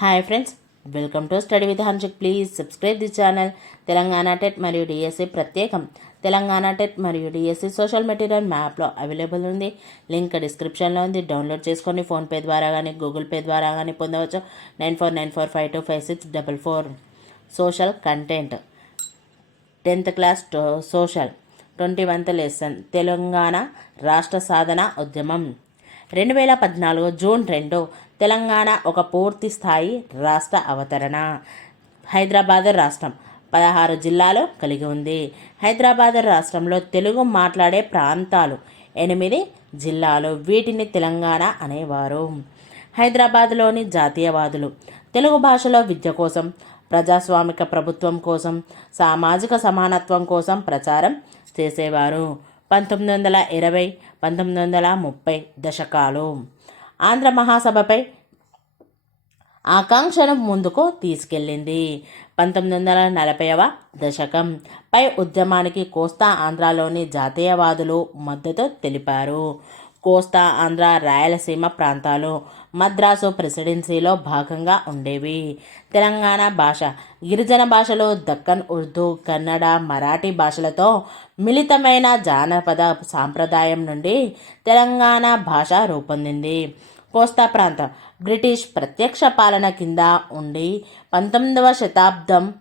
Hi friends welcome to study with Hanshik please subscribe the channel Telangana TET మరియు DSC ప్రత్యేకం Telangana TET మరియు DSC social material మ్యాప్లో available ఉంది. Link డిస్క్రిప్షన్లో ఉంది. డౌన్లోడ్ చేసుకొని ఫోన్పే ద్వారా కానీ గూగుల్ పే ద్వారా కానీ పొందవచ్చు. Nine four nine four five two five six double four social content tenth class to- social twenty వన్త్ లెసన్ తెలంగాణ రాష్ట్ర సాధన ఉద్యమం రెండు వేల పద్నాలుగు జూన్ రెండు తెలంగాణ ఒక పూర్తి స్థాయి రాష్ట్ర అవతరణ. హైదరాబాద్ రాష్ట్రం పదహారు జిల్లాలు కలిగి ఉంది. హైదరాబాద్ రాష్ట్రంలో తెలుగు మాట్లాడే ప్రాంతాలు ఎనిమిది జిల్లాలు. వీటిని తెలంగాణ అనేవారు. హైదరాబాద్లోని జాతీయవాదులు తెలుగు భాషలో విద్య కోసం ప్రజాస్వామిక ప్రభుత్వం కోసం సామాజిక సమానత్వం కోసం ప్రచారం చేసేవారు. పంతొమ్మిది వందల ఇరవై పంతొమ్మిది వందల ముప్పై దశకాలు ఆంధ్ర మహాసభపై ఆకాంక్షను ముందుకు తీసుకెళ్ళింది. పంతొమ్మిది వందల నలభైవ దశకం. పై ఉద్యమానికి కోస్తా ఆంధ్రాలోని జాతీయవాదులు మద్దతు తెలిపారు. కోస్తా ఆంధ్ర రాయలసీమ ప్రాంతాలు మద్రాసు ప్రెసిడెన్సీలో భాగంగా ఉండేవి. తెలంగాణ భాష గిరిజన భాషలు దక్కన్ ఉర్దూ కన్నడ మరాఠీ భాషలతో మిళితమైన జానపద సాంప్రదాయం నుండి తెలంగాణ భాష రూపొందింది. కోస్తా ప్రాంతం బ్రిటిష్ ప్రత్యక్ష పాలన కింద ఉండి పంతొమ్మిదవ శతాబ్దం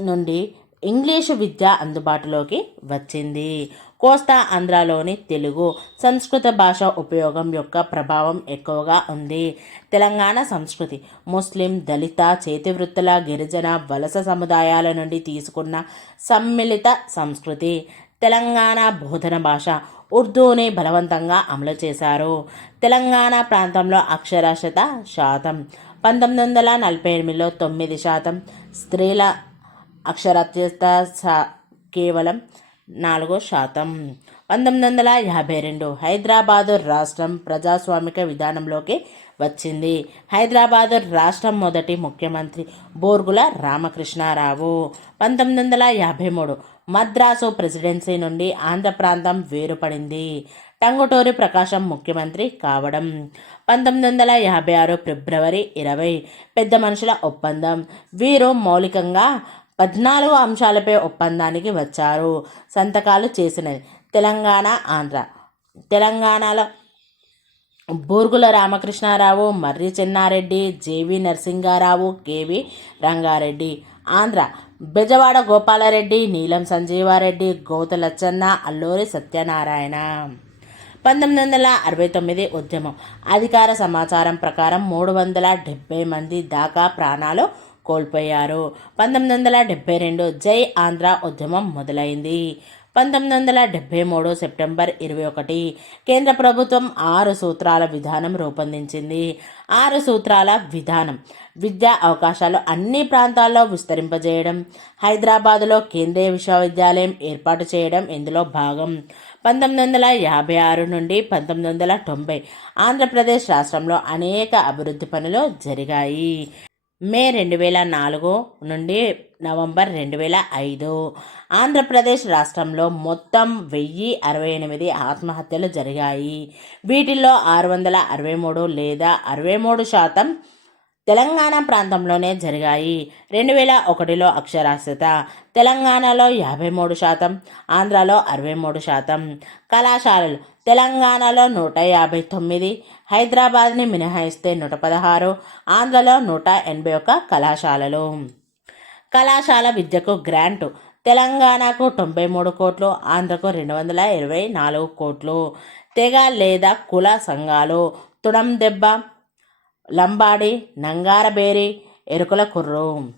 నుండి ఇంగ్లీషు విద్య అందుబాటులోకి వచ్చింది. కోస్తా ఆంధ్రాలోని తెలుగు సంస్కృత భాష ఉపయోగం యొక్క ప్రభావం ఎక్కువగా ఉంది. తెలంగాణ సంస్కృతి ముస్లిం దళిత చేతివృత్తుల గిరిజన వలస సముదాయాల నుండి తీసుకున్న సమ్మిళిత సంస్కృతి. తెలంగాణ బోధన భాష ఉర్దూని బలవంతంగా అమలు చేశారు. తెలంగాణ ప్రాంతంలో అక్షరాస్యత శాతం పంతొమ్మిది వందల నలభై ఎనిమిదిలో తొమ్మిది శాతం స్త్రీల అక్షరాస్యత కేవలం నాలుగో శాతం. పంతొమ్మిది వందల యాభై రెండు హైదరాబాదు రాష్ట్రం ప్రజాస్వామిక విధానంలోకి వచ్చింది. హైదరాబాదు రాష్ట్రం మొదటి ముఖ్యమంత్రి బోర్గుల రామకృష్ణారావు. పంతొమ్మిది వందల యాభై మూడు మద్రాసు ప్రెసిడెన్సీ నుండి ఆంధ్ర ప్రాంతం వేరుపడింది. టంగుటూరి ప్రకాశం ముఖ్యమంత్రి కావడం. పంతొమ్మిది వందల యాభై ఆరు ఫిబ్రవరి ఇరవై పెద్ద మనుషుల ఒప్పందం. వీరు మౌలికంగా పద్నాలుగు అంశాలపై ఒప్పందానికి వచ్చారు. సంతకాలు చేసినది తెలంగాణ ఆంధ్ర. తెలంగాణలో బూర్గుల రామకృష్ణారావు మర్రి చెన్నారెడ్డి జేవి నరసింగారావు కేవి రంగారెడ్డి. ఆంధ్ర. బెజవాడ గోపాలరెడ్డి నీలం సంజీవారెడ్డి గోత లచ్చన్న అల్లూరి సత్యనారాయణ. పంతొమ్మిది వందల అరవై తొమ్మిది ఉద్యమం. అధికార సమాచారం ప్రకారం మూడు వందల డెబ్బై మంది దాకా ప్రాణాలు కోల్పోయారు. పంతొమ్మిది వందల డెబ్బై రెండు జై ఆంధ్ర ఉద్యమం మొదలైంది. పంతొమ్మిది వందల డెబ్బై మూడు సెప్టెంబర్ ఇరవై ఒకటి కేంద్ర ప్రభుత్వం ఆరు సూత్రాల విధానం రూపొందించింది. ఆరు సూత్రాల విధానం విద్యా అవకాశాలు అన్ని ప్రాంతాల్లో విస్తరింపజేయడం హైదరాబాదులో కేంద్రీయ విశ్వవిద్యాలయం ఏర్పాటు చేయడం ఇందులో భాగం. పంతొమ్మిది వందల యాభై ఆరు నుండి పంతొమ్మిది వందల తొంభై ఆంధ్రప్రదేశ్ రాష్ట్రంలో అనేక అభివృద్ధి పనులు జరిగాయి. మే రెండు వేల నాలుగు నుండి నవంబర్ రెండు వేల ఐదు ఆంధ్రప్రదేశ్ రాష్ట్రంలో మొత్తం వెయ్యి అరవై ఎనిమిది ఆత్మహత్యలు జరిగాయి. వీటిల్లో ఆరు వందల అరవై మూడు లేదా అరవై మూడు శాతం తెలంగాణ ప్రాంతంలోనే జరిగాయి. రెండు వేల ఒకటిలో అక్షరాస్యత తెలంగాణలో యాభై మూడు శాతం ఆంధ్రాలో అరవై మూడు శాతం. కళాశాలలు తెలంగాణలో నూట యాభై తొమ్మిది హైదరాబాద్ని మినహాయిస్తే నూట పదహారు ఆంధ్రలో నూట ఎనభై ఒక్క కళాశాలలు. కళాశాల విద్యకు గ్రాంటు. తెలంగాణకు తొంభై మూడు కోట్లు ఆంధ్రకు రెండు వందల ఇరవై నాలుగు కోట్లు. తెగ లేదా కుల సంఘాలు తుడం దెబ్బ లంబాడి నంగారబేరి ఎరుకుల కుర్రు.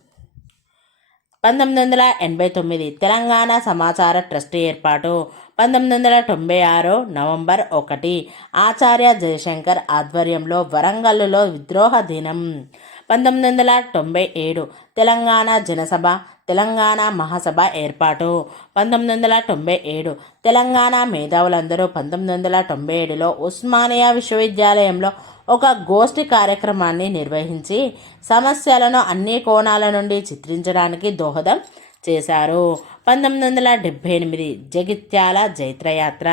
పంతొమ్మిది వందల ఎనభై తొమ్మిది తెలంగాణ సమాచార ట్రస్ట్ ఏర్పాటు. పంతొమ్మిది వందల తొంభై ఆరు నవంబర్ ఒకటి ఆచార్య జయశంకర్ ఆధ్వర్యంలో వరంగల్లులో విద్రోహ దినం. పంతొమ్మిది వందల తొంభై ఏడు తెలంగాణ జనసభ తెలంగాణ మహాసభ ఏర్పాటు. పంతొమ్మిది వందల తొంభై ఏడు తెలంగాణ మేధావులందరూ పంతొమ్మిది వందల తొంభై ఏడులో ఉస్మానియా విశ్వవిద్యాలయంలో ఒక గోష్ఠి కార్యక్రమాన్ని నిర్వహించి సమస్యలను అన్ని కోణాల నుండి చిత్రించడానికి దోహదం చేశారు. పంతొమ్మిది వందల డెబ్భై ఎనిమిది జగిత్యాల జైత్రయాత్ర.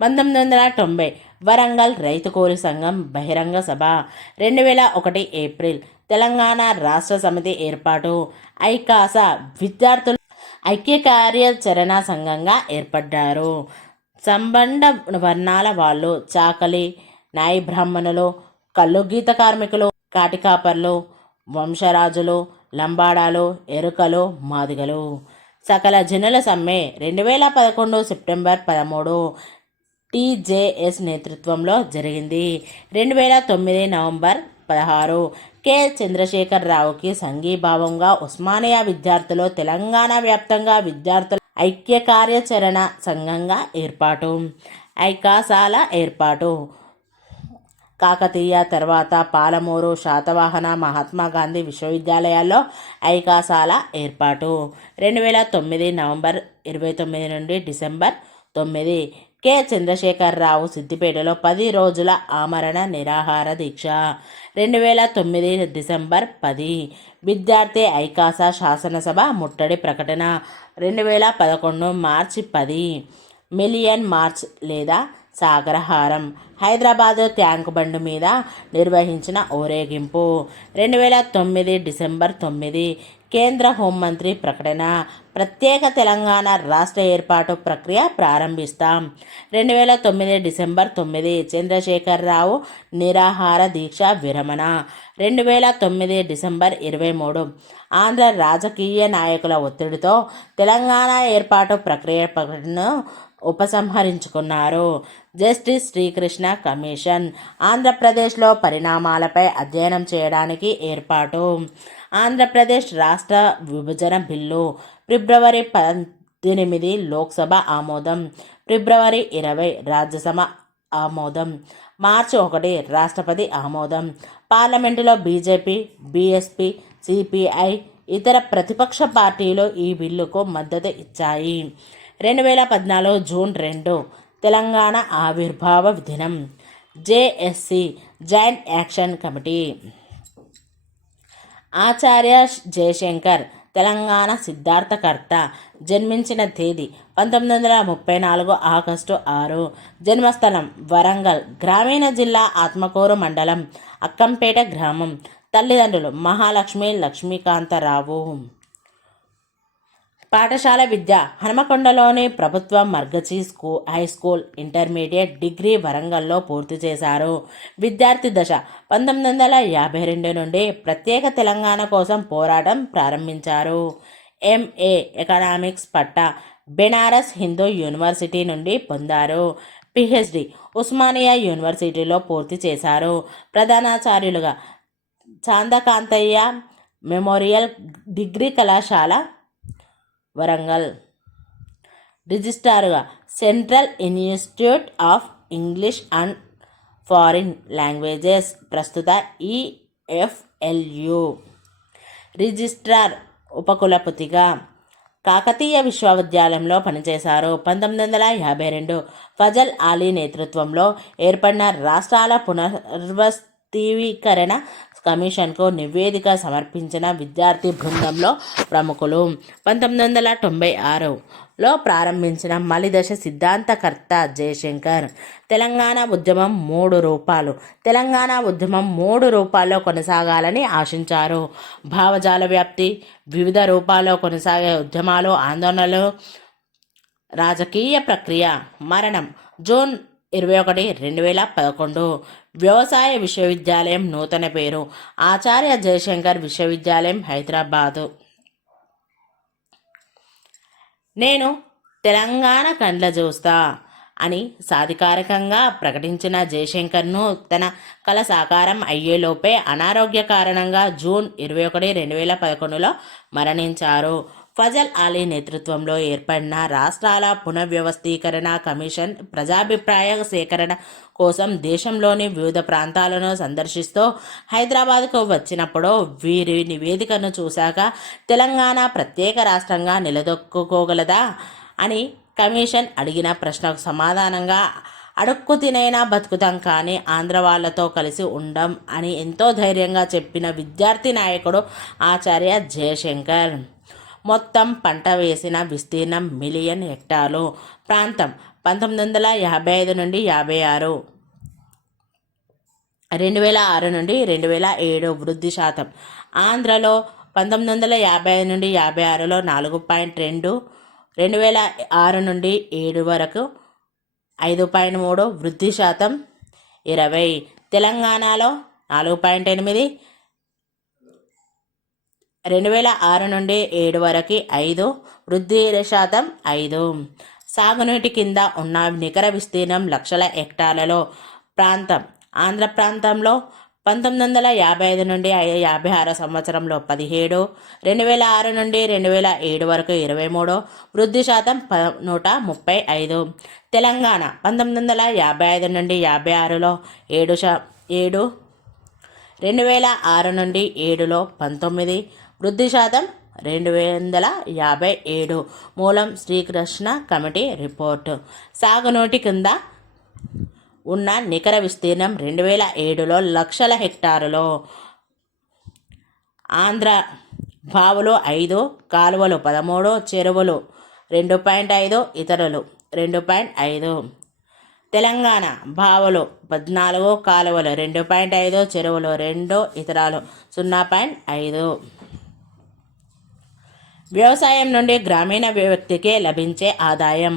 పంతొమ్మిది వందల తొంభై వరంగల్ రైతు కూలి సంఘం బహిరంగ సభ. రెండు వేల ఒకటి ఏప్రిల్ తెలంగాణ రాష్ట్ర సమితి ఏర్పాటు. ఐకాస విద్యార్థులు ఐక్య కార్యాచరణ సంఘంగా ఏర్పడ్డారు. సంబంధ వర్ణాల వాళ్ళు చాకలి నాయి బ్రాహ్మణులు కళ్ళు గీత కార్మికులు కాటికాపర్లు వంశరాజులు లంబాడాలు ఎరుకలు మాదిగలు. సకల జనుల సమ్మె. రెండు వేల పదకొండు సెప్టెంబర్ పదమూడు టీజేఎస్ నేతృత్వంలో జరిగింది. రెండు వేల తొమ్మిది నవంబర్ పదహారు కె చంద్రశేఖర్ రావుకి సంఘీభావంగా ఉస్మానియా విద్యార్థులు తెలంగాణ వ్యాప్తంగా విద్యార్థుల ఐక్య కార్యాచరణ సంఘంగా ఏర్పాటు. ఐకాసాల ఏర్పాటు. కాకతీయ తర్వాత పాలమూరు శాతవాహన మహాత్మా గాంధీ విశ్వవిద్యాలయాల్లో ఐకాసాల ఏర్పాటు. రెండు వేల తొమ్మిది నవంబర్ ఇరవై తొమ్మిది నుండి డిసెంబర్ తొమ్మిది. కె. చంద్రశేఖరరావు సిద్దిపేటలో పది రోజుల ఆమరణ నిరాహార దీక్ష. రెండు వేల తొమ్మిది డిసెంబర్ పది. విద్యార్థి ఐకాస శాసనసభ ముట్టడి ప్రకటన. రెండు వేల పదకొండు మార్చి పది. మిలియన్ మార్చ్ లేదా సాగరహారం. హైదరాబాద్ ట్యాంక్ బండ్ మీద నిర్వహించిన ఊరేగింపు. రెండు వేల తొమ్మిది డిసెంబర్ తొమ్మిది కేంద్ర హోంమంత్రి ప్రకటన. ప్రత్యేక తెలంగాణ రాష్ట్ర ఏర్పాటు ప్రక్రియ ప్రారంభిస్తాం. రెండు వేల తొమ్మిది డిసెంబర్ తొమ్మిది చంద్రశేఖరరావు నిరాహార దీక్ష విరమణ. రెండు వేల తొమ్మిది డిసెంబర్ ఇరవై మూడు ఆంధ్ర రాజకీయ నాయకుల ఒత్తిడితో తెలంగాణ ఏర్పాటు ప్రక్రియ ప్రకటనను ఉపసంహరించుకున్నారు. జస్టిస్ శ్రీకృష్ణ కమిషన్ ఆంధ్రప్రదేశ్లో పరిణామాలపై అధ్యయనం చేయడానికి ఏర్పాటు. ఆంధ్రప్రదేశ్ రాష్ట్ర విభజన బిల్లు ఫిబ్రవరి పద్దెనిమిది లోక్సభ ఆమోదం ఫిబ్రవరి ఇరవై రాజ్యసభ ఆమోదం మార్చి ఒకటి రాష్ట్రపతి ఆమోదం. పార్లమెంటులో బీజేపీ బీఎస్పీ సిపిఐ ఇతర ప్రతిపక్ష పార్టీలు ఈ బిల్లుకు మద్దతు ఇచ్చాయి. రెండు వేల పద్నాలుగు జూన్ రెండు తెలంగాణ ఆవిర్భావ దినం. JSC joint action committee Acharya Jayashankar Telangana సిద్ధార్థకర్త జన్మించిన తేదీ పంతొమ్మిది వందల ముప్పై నాలుగు ఆగస్టు ఆరు. జన్మస్థలం వరంగల్ గ్రామీణ జిల్లా ఆత్మకూరు మండలం అక్కంపేట గ్రామం. తల్లిదండ్రులు మహాలక్ష్మి లక్ష్మీకాంతరావు. పాఠశాల విద్య హనుమకొండలోని ప్రభుత్వ మర్గచి school high school intermediate degree వరంగల్లో పూర్తి చేశారు. విద్యార్థి దశ పంతొమ్మిది వందల యాభై రెండు నుండి ప్రత్యేక తెలంగాణ కోసం పోరాటం ప్రారంభించారు. ఎంఏ ఎకనామిక్స్ పట్ట బెనారస్ హిందూ యూనివర్సిటీ నుండి పొందారు. పిహెచ్డి ఉస్మానియా యూనివర్సిటీలో పూర్తి చేశారు. ప్రధానాచార్యులుగా చాందకాంతయ్య మెమోరియల్ డిగ్రీ కళాశాల Warangal. రిజిస్టారుగా central institute of English and foreign languages ప్రస్తుత ఈఎఫ్ఎల్యు రిజిస్ట్రార్ ఉపకులపతిగా కాకతీయ విశ్వవిద్యాలయంలో పనిచేశారు. పంతొమ్మిది వందల యాభై రెండు ఫజల్ అలీ నేతృత్వంలో ఏర్పడిన రాష్ట్రాల పునర్వస్తీకరణ కమిషన్కు నివేదిక సమర్పించిన విద్యార్థి బృందంలో ప్రముఖులు. పంతొమ్మిది వందల తొంభై ఆరులో ప్రారంభించిన మలిదశ సిద్ధాంతకర్త జయశంకర్. తెలంగాణ ఉద్యమం మూడు రూపాలు. తెలంగాణ ఉద్యమం మూడు రూపాల్లో కొనసాగాలని ఆశించారు. భావజాల వ్యాప్తి వివిధ రూపాల్లో కొనసాగే ఉద్యమాలు ఆందోళనలు రాజకీయ ప్రక్రియ మరణం జూన్ ఇరవై ఒకటి రెండు వేల పదకొండు. వ్యవసాయ విశ్వవిద్యాలయం నూతన పేరు. ఆచార్య జయశంకర్ విశ్వవిద్యాలయం హైదరాబాదు. నేను తెలంగాణ కండ్ల చూస్తా అని సాధికారికంగా ప్రకటించిన జయశంకర్ను తన కళ సాకారం అయ్యేలోపే అనారోగ్య కారణంగా జూన్ ఇరవై ఒకటి రెండు వేల పదకొండులో మరణించారు. ఫజల్ అలీ నేతృత్వంలో ఏర్పడిన రాష్ట్రాల పునర్వ్యవస్థీకరణ కమిషన్ ప్రజాభిప్రాయ సేకరణ కోసం దేశంలోని వివిధ ప్రాంతాలను సందర్శిస్తూ హైదరాబాద్కు వచ్చినప్పుడు వీరి నివేదికను చూశాక తెలంగాణ ప్రత్యేక రాష్ట్రంగా నిలదొక్కుకోగలదా అని కమిషన్ అడిగిన ప్రశ్నకు సమాధానంగా అడుక్కు తినైనా బతుకుతాం కానీ ఆంధ్ర వాళ్ళతో కలిసి ఉండం అని ఎంతో ధైర్యంగా చెప్పిన విద్యార్థి నాయకుడు ఆచార్య జయశంకర్. మొత్తం పంట వేసిన విస్తీర్ణం మిలియన్ హెక్టార్లు. ప్రాంతం పంతొమ్మిది వందల యాభై ఐదు నుండి యాభై ఆరు. రెండు వేల ఆరు నుండి రెండు వేల ఏడు వృద్ధి శాతం. ఆంధ్రలో పంతొమ్మిది వందల యాభై ఐదు నుండి యాభై ఆరులో నాలుగు పాయింట్ రెండు రెండు వేల ఆరు నుండి ఏడు వరకు ఐదు పాయింట్ మూడు వృద్ధి శాతం. ఇరవై తెలంగాణలో నాలుగు పాయింట్ ఎనిమిది రెండు వేల ఆరు నుండి ఏడు వరకు ఐదు వృద్ధి శాతం ఐదు. సాగునీటి కింద ఉన్న నికర విస్తీర్ణం లక్షల హెక్టార్లలో ప్రాంతం. ఆంధ్ర ప్రాంతంలో పంతొమ్మిది వందల యాభై ఐదు నుండి యాభై ఆరు సంవత్సరంలో పదిహేడు రెండు వేల ఆరు నుండి రెండు వేల ఏడు వరకు ఇరవై మూడు వృద్ధి శాతం ప నూట ముప్పై ఐదు. తెలంగాణ పంతొమ్మిది వందల యాభై ఐదు నుండి యాభై ఆరులో ఏడు శా ఏడు రెండు వేల ఆరు నుండి ఏడులో పంతొమ్మిది వృద్ధి శాతం రెండు వందల యాభై ఏడు. మూలం శ్రీకృష్ణ కమిటీ రిపోర్టు. సాగునోటి కింద ఉన్న నికర విస్తీర్ణం రెండు వేల ఏడులో లక్షల హెక్టారులో. ఆంధ్ర బావులు ఐదు కాలువలు పదమూడు చెరువులు రెండు పాయింట్ ఐదు ఇతరులు రెండు పాయింట్ ఐదు. తెలంగాణ బావులు పద్నాలుగు కాలువలు రెండు పాయింట్ ఐదు చెరువులు రెండు ఇతరాలు సున్నా పాయింట్ ఐదు. వ్యవసాయం నుండి గ్రామీణ వ్యక్తికి లభించే ఆదాయం.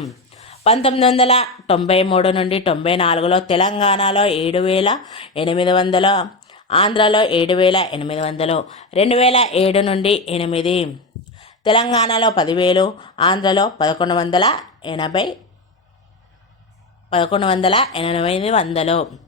పంతొమ్మిది వందల తొంభై మూడు నుండి తొంభై నాలుగులో తెలంగాణలో ఏడు వేల ఎనిమిది వందల ఆంధ్రలో ఏడు వేల ఎనిమిది వందలు రెండు వేల ఏడు నుండి ఎనిమిది. తెలంగాణలో పదివేలు ఆంధ్రలో పదకొండు వందల ఎనభై పదకొండు వందల ఎనభై వందలు.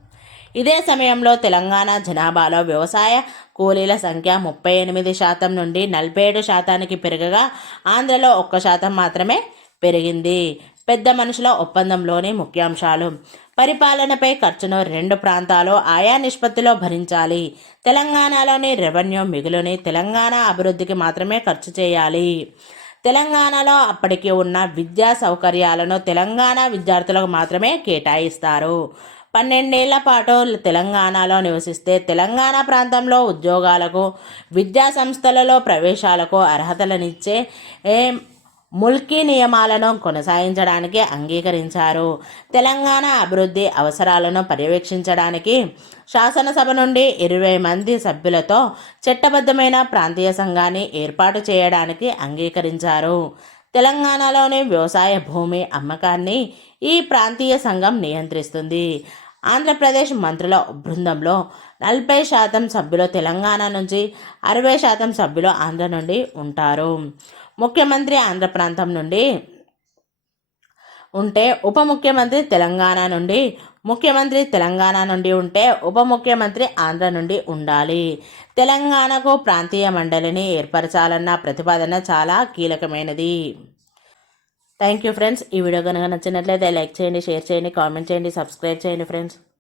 ఇదే సమయంలో తెలంగాణ జనాభాలో వ్యవసాయ కూలీల సంఖ్య ముప్పై ఎనిమిది శాతం నుండి నలభై ఏడు శాతానికి పెరగగా ఆంధ్రలో ఒక్క శాతం మాత్రమే పెరిగింది. పెద్ద మనుషుల ఒప్పందంలోని ముఖ్యాంశాలు. పరిపాలనపై ఖర్చును రెండు ప్రాంతాలు ఆయా నిష్పత్తిలో భరించాలి. తెలంగాణలోని రెవెన్యూ మిగులుని తెలంగాణ అభివృద్ధికి మాత్రమే ఖర్చు చేయాలి. తెలంగాణలో అప్పటికి ఉన్న విద్యా సౌకర్యాలను తెలంగాణ విద్యార్థులకు మాత్రమే కేటాయిస్తారు. పన్నెండేళ్ళ పాటు తెలంగాణలో నివసిస్తే తెలంగాణ ప్రాంతంలో ఉద్యోగాలకు విద్యా సంస్థలలో ప్రవేశాలకు అర్హతలనిచ్చే ముల్కీ నియమాలను కొనసాగించడానికి అంగీకరించారు. తెలంగాణ అభివృద్ధి అవసరాలను పర్యవేక్షించడానికి శాసనసభ నుండి ఇరవై మంది సభ్యులతో చట్టబద్ధమైన ప్రాంతీయ సంఘాన్ని ఏర్పాటు చేయడానికి అంగీకరించారు. తెలంగాణలోని వ్యవసాయ భూమి అమ్మకాన్ని ఈ ప్రాంతీయ సంఘం నియంత్రిస్తుంది. ఆంధ్రప్రదేశ్ మంత్రుల బృందంలో నలభై శాతం సభ్యులు తెలంగాణ నుంచి అరవై శాతం సభ్యులు ఆంధ్ర నుండి ఉంటారు. ముఖ్యమంత్రి ఆంధ్ర ప్రాంతం నుండి ఉంటే ఉప ముఖ్యమంత్రి తెలంగాణ నుండి ముఖ్యమంత్రి తెలంగాణ నుండి ఉంటే ఉప ముఖ్యమంత్రి ఆంధ్ర నుండి ఉండాలి. తెలంగాణకు ప్రాంతీయ మండలిని ఏర్పరచాలన్న ప్రతిపాదన చాలా కీలకమైనది. థ్యాంక్ యూ ఫ్రెండ్స్ ఈ వీడియో కనుక నచ్చినట్లయితే లైక్ చేయండి షేర్ చేయండి కామెంట్ చేయండి సబ్స్క్రైబ్ చేయండి ఫ్రెండ్స్